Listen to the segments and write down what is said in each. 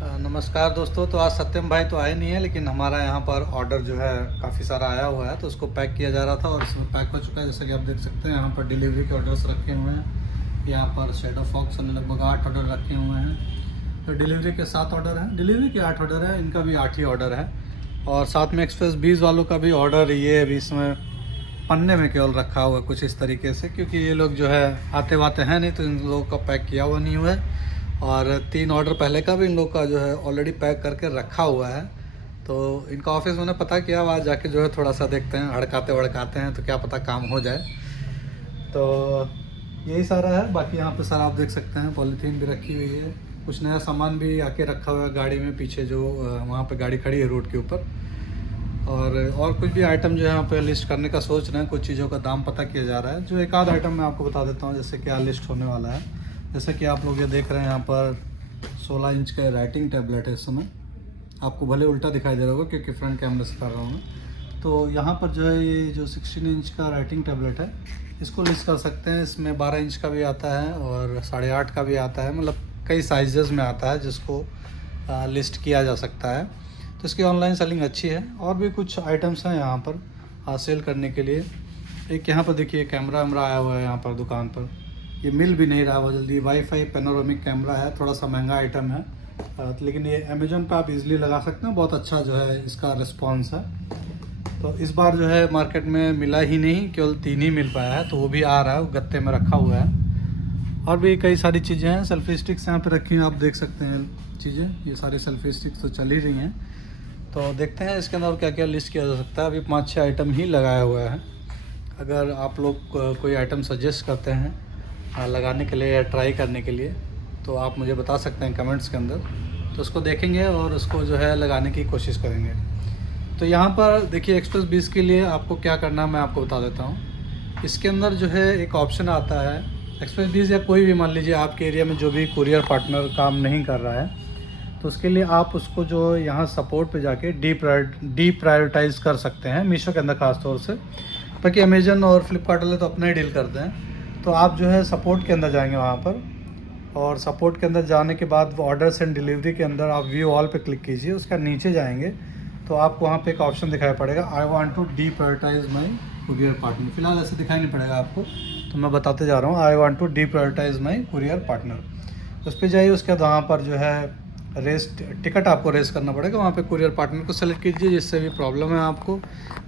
नमस्कार दोस्तों। तो आज सत्यम भाई तो आए नहीं है, लेकिन हमारा यहाँ पर ऑर्डर जो है काफ़ी सारा आया हुआ है, तो उसको पैक किया जा रहा था और इसमें पैक हो चुका है। जैसा कि आप देख सकते हैं यहाँ पर डिलीवरी के ऑर्डर्स रखे हुए हैं। यहाँ पर शेडो फॉक्स ने लगभग 8 ऑर्डर रखे हुए हैं। तो डिलीवरी के 7 ऑर्डर हैं, डिलीवरी के 8 ऑर्डर है, इनका भी 8 ही ऑर्डर है। और साथ में एक्सप्रेस 20 वालों का भी ऑर्डर ये अभी इसमें पन्ने में केवल रखा हुआ है कुछ इस तरीके से, क्योंकि ये लोग जो है आते वाते हैं नहीं, तो इन लोगों का पैक किया हुआ नहीं हुआ है। और 3 ऑर्डर पहले का भी इन लोग का जो है ऑलरेडी पैक करके रखा हुआ है। तो इनका ऑफिस मैंने पता किया, वहाँ जाके जो है थोड़ा सा देखते हैं, हड़काते वड़काते हैं तो क्या पता काम हो जाए। तो यही सारा है। बाकी यहाँ पे सारा आप देख सकते हैं, पॉलीथीन भी रखी हुई है, कुछ नया सामान भी आके रखा हुआ है गाड़ी में पीछे, जो वहाँ पे गाड़ी खड़ी है रोड के ऊपर। और कुछ भी आइटम जो है यहाँ पे लिस्ट करने का सोच रहे हैं, कुछ चीज़ों का दाम पता किया जा रहा है। जो एक आध आइटम मैं आपको बता देता हूँ जैसे क्या लिस्ट होने वाला है। जैसे कि आप लोग ये देख रहे हैं, यहाँ पर 16 इंच का राइटिंग टैबलेट है। इस समय आपको भले उल्टा दिखाई दे रहा होगा क्योंकि फ्रंट कैमरे से कर रहा हूँ मैं। तो यहाँ पर जो है ये जो 16 इंच का राइटिंग टैबलेट है, इसको लिस्ट कर सकते हैं। इसमें 12 इंच का भी आता है और 8.5 का भी आता है, मतलब कई साइजेस में आता है जिसको लिस्ट किया जा सकता है। तो इसकी ऑनलाइन सेलिंग अच्छी है। और भी कुछ आइटम्स हैं यहाँ पर सेल करने के लिए। एक यहाँ पर देखिए कैमरा वैमरा आया हुआ है यहाँ पर दुकान पर, ये मिल भी नहीं रहा बहुत जल्दी। वाईफाई पेनोरामिक कैमरा है, थोड़ा सा महंगा आइटम है, लेकिन ये अमेजोन पे आप इजीली लगा सकते हैं। बहुत अच्छा जो है इसका रिस्पांस है। तो इस बार जो है मार्केट में मिला ही नहीं, केवल 3 ही मिल पाया है, तो वो भी आ रहा है, वो गत्ते में रखा हुआ है। और भी कई सारी चीज़ें हैं। सेल्फी स्टिक्स यहाँ पे रखी हुई, आप देख सकते हैं चीज़ें, ये सारी सेल्फी स्टिक्स तो चल ही रही हैं। तो देखते हैं इसके अंदर क्या क्या लिस्ट किया जा सकता है। अभी 5-6 आइटम ही लगाया हुआ है। अगर आप लोग कोई आइटम सजेस्ट करते हैं लगाने के लिए या ट्राई करने के लिए, तो आप मुझे बता सकते हैं कमेंट्स के अंदर, तो उसको देखेंगे और उसको जो है लगाने की कोशिश करेंगे। तो यहाँ पर देखिए एक्सप्रेस 20 के लिए आपको क्या करना है मैं आपको बता देता हूँ। इसके अंदर जो है एक ऑप्शन आता है, एक्सप्रेस 20 या कोई भी, मान लीजिए आपके एरिया में जो भी कुरियर पार्टनर काम नहीं कर रहा है, तो उसके लिए आप उसको जो यहाँ सपोर्ट पे जाके डी प्रायोरिटाइज कर सकते हैं, मीशो के अंदर खास तौर से। बाकी अमेजन और फ्लिपकार्ट वाले तो अपना ही डील करते हैं। तो आप जो है सपोर्ट के अंदर जाएंगे वहाँ पर, और सपोर्ट के अंदर जाने के बाद ऑर्डर्स एंड डिलीवरी के अंदर आप व्यू ऑल पे क्लिक कीजिए। उसका नीचे जाएंगे तो आपको वहाँ पे एक ऑप्शन दिखाई पड़ेगा, I want to deprioritise my courier partner. फिलहाल ऐसे दिखाई नहीं पड़ेगा आपको, तो मैं बताते जा रहा हूँ, I want to deprioritise my courier partner. उस पर जाइए, उसके बाद वहाँ पर जो है टिकट आपको रेस करना पड़ेगा। वहाँ पे कुरियर पार्टनर को सेलेक्ट कीजिए जिससे भी प्रॉब्लम है आपको।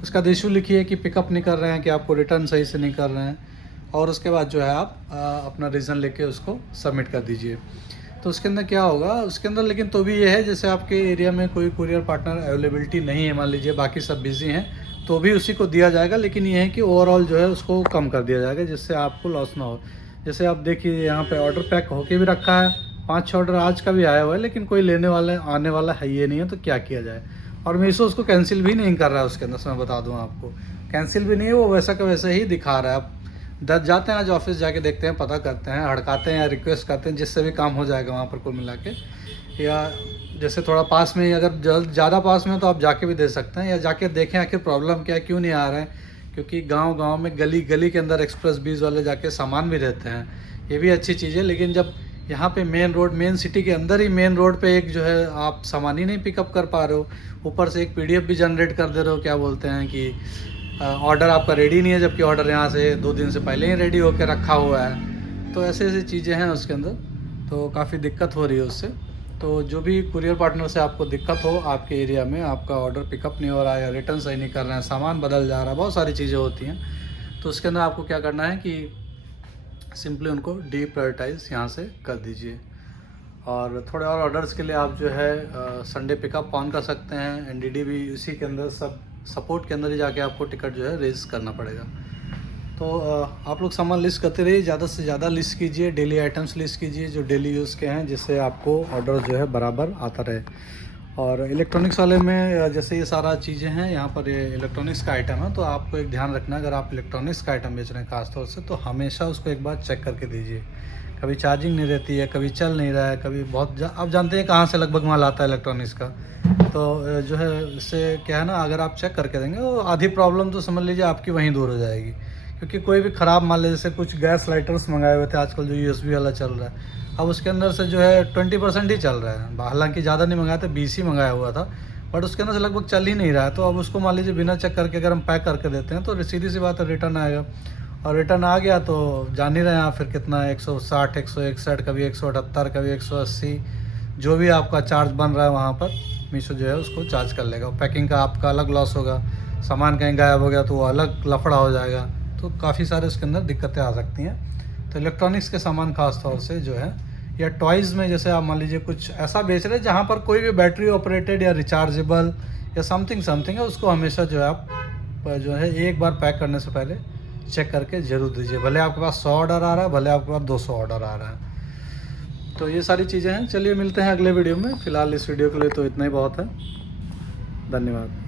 उसका इशू लिखिए कि पिकअप नहीं कर रहे हैं, कि आपको रिटर्न सही से नहीं कर रहे हैं, और उसके बाद जो है आप अपना रीज़न लेके उसको सबमिट कर दीजिए। तो उसके अंदर क्या होगा, उसके अंदर लेकिन तो भी ये है, जैसे आपके एरिया में कोई कुरियर पार्टनर अवेलेबिलिटी नहीं है, मान लीजिए बाकी सब बिज़ी हैं, तो भी उसी को दिया जाएगा। लेकिन ये है कि ओवरऑल जो है उसको कम कर दिया जाएगा, जिससे आपको लॉस ना हो। जैसे आप देखिए यहाँ पे ऑर्डर पैक होके भी रखा है, 5-6 ऑर्डर आज का भी आया हुआ है, लेकिन कोई लेने वाले आने वाला है ये नहीं है, तो क्या किया जाए। और मीशो उसको कैंसिल भी नहीं कर रहा है उसके अंदर से, मैं बता दूं आपको, कैंसिल भी नहीं है, वो वैसा का वैसा ही दिखा रहा है। आप जाते हैं आज ऑफिस, जाके देखते हैं, पता करते हैं, हड़काते हैं या रिक्वेस्ट करते हैं, जिससे भी काम हो जाएगा वहाँ पर कुल मिला के। या जैसे थोड़ा पास में, अगर ज़्यादा पास में हो तो आप जाके भी दे सकते हैं, या जाके देखें आखिर प्रॉब्लम क्या है, क्यों नहीं आ रहे हैं। क्योंकि गांव में गली गली के अंदर एक्सप्रेस 20 वाले जाके सामान भी देते हैं, ये भी अच्छी चीज़ है। लेकिन जब यहाँ पे मेन रोड, मेन सिटी के अंदर ही मेन रोड पे एक जो है आप सामान ही नहीं पिकअप कर पा रहे हो, ऊपर से एक पीडीएफ भी जनरेट कर दे रहे हो, क्या बोलते हैं कि ऑर्डर आपका रेडी नहीं है, जबकि ऑर्डर यहाँ से 2 दिन से पहले ही रेडी होकर रखा हुआ है। तो ऐसे ऐसी चीज़ें हैं उसके अंदर, तो काफ़ी दिक्कत हो रही है उससे। तो जो भी कुरियर पार्टनर से आपको दिक्कत हो, आपके एरिया में आपका ऑर्डर पिकअप नहीं हो रहा है, या रिटर्न सही नहीं कर रहे हैं, सामान बदल जा रहा है, बहुत सारी चीज़ें होती हैं, तो उसके अंदर आपको क्या करना है कि सिंपली उनको डी प्रायोरिटाइज यहाँ से कर दीजिए। और थोड़े और ऑर्डर्स के लिए आप जो है संडे पिकअप ऑन कर सकते हैं। एनडीडी भी इसी के अंदर, सब सपोर्ट के अंदर ही जाके आपको टिकट जो है रेज करना पड़ेगा। तो आप लोग सामान लिस्ट करते रहिए, ज़्यादा से ज़्यादा लिस्ट कीजिए, डेली आइटम्स लिस्ट कीजिए जो डेली यूज़ के हैं, जिससे आपको ऑर्डर जो है बराबर आता रहे। और इलेक्ट्रॉनिक्स वाले में जैसे ये सारा चीज़ें हैं, यहाँ पर ये इलेक्ट्रॉनिक्स का आइटम है, तो आपको एक ध्यान रखना है, अगर आप इलेक्ट्रॉनिक्स का आइटम बेच रहे हैं खासतौर से, तो हमेशा उसको एक बार चेक करके दीजिए। कभी चार्जिंग नहीं रहती है, कभी चल नहीं रहा है, कभी बहुत आप जानते हैं कहाँ से लगभग माल आता है इलेक्ट्रॉनिक्स का। तो जो है इससे क्या है ना, अगर आप चेक करके देंगे तो आधी प्रॉब्लम तो समझ लीजिए आपकी वहीं दूर हो जाएगी। क्योंकि कोई भी ख़राब मान लीजिए, जैसे कुछ गैस लाइटर्स मंगाए हुए थे आजकल जो यूएसबी वाला चल रहा है, अब उसके अंदर से जो है 20% ही चल रहा है, हालांकि ज़्यादा नहीं मंगाया था, 20 ही मंगाया हुआ था, बट उसके अंदर से लगभग चल ही नहीं रहा है। तो अब उसको मान लीजिए बिना चेक करके अगर हम पैक करके देते हैं तो सीधी सी बात है रिटर्न आएगा, और रिटर्न आ गया तो जान ही रहे हैं आप फिर कितना 160, 161, कभी 178, कभी 180, जो भी आपका चार्ज बन रहा है वहाँ पर मीशो जो है उसको चार्ज कर लेगा। पैकिंग का आपका अलग लॉस होगा, सामान कहीं गायब हो गया तो वो अलग लफड़ा हो जाएगा, तो काफ़ी सारे उसके अंदर दिक्कतें आ सकती हैं। तो इलेक्ट्रॉनिक्स के सामान खास तौर से जो है, या टॉयज़ में जैसे आप मान लीजिए कुछ ऐसा बेच रहे हैं जहाँ पर कोई भी बैटरी ऑपरेटेड या रिचार्जेबल या समथिंग है, उसको हमेशा जो है आप जो है एक बार पैक करने से पहले चेक करके ज़रूर दीजिए। भले आपके पास 100 ऑर्डर आ रहा है, भले आपके पास 200 ऑर्डर आ रहा है। तो ये सारी चीज़ें हैं। चलिए मिलते हैं अगले वीडियो में, फ़िलहाल इस वीडियो के लिए तो इतना ही बहुत है। धन्यवाद।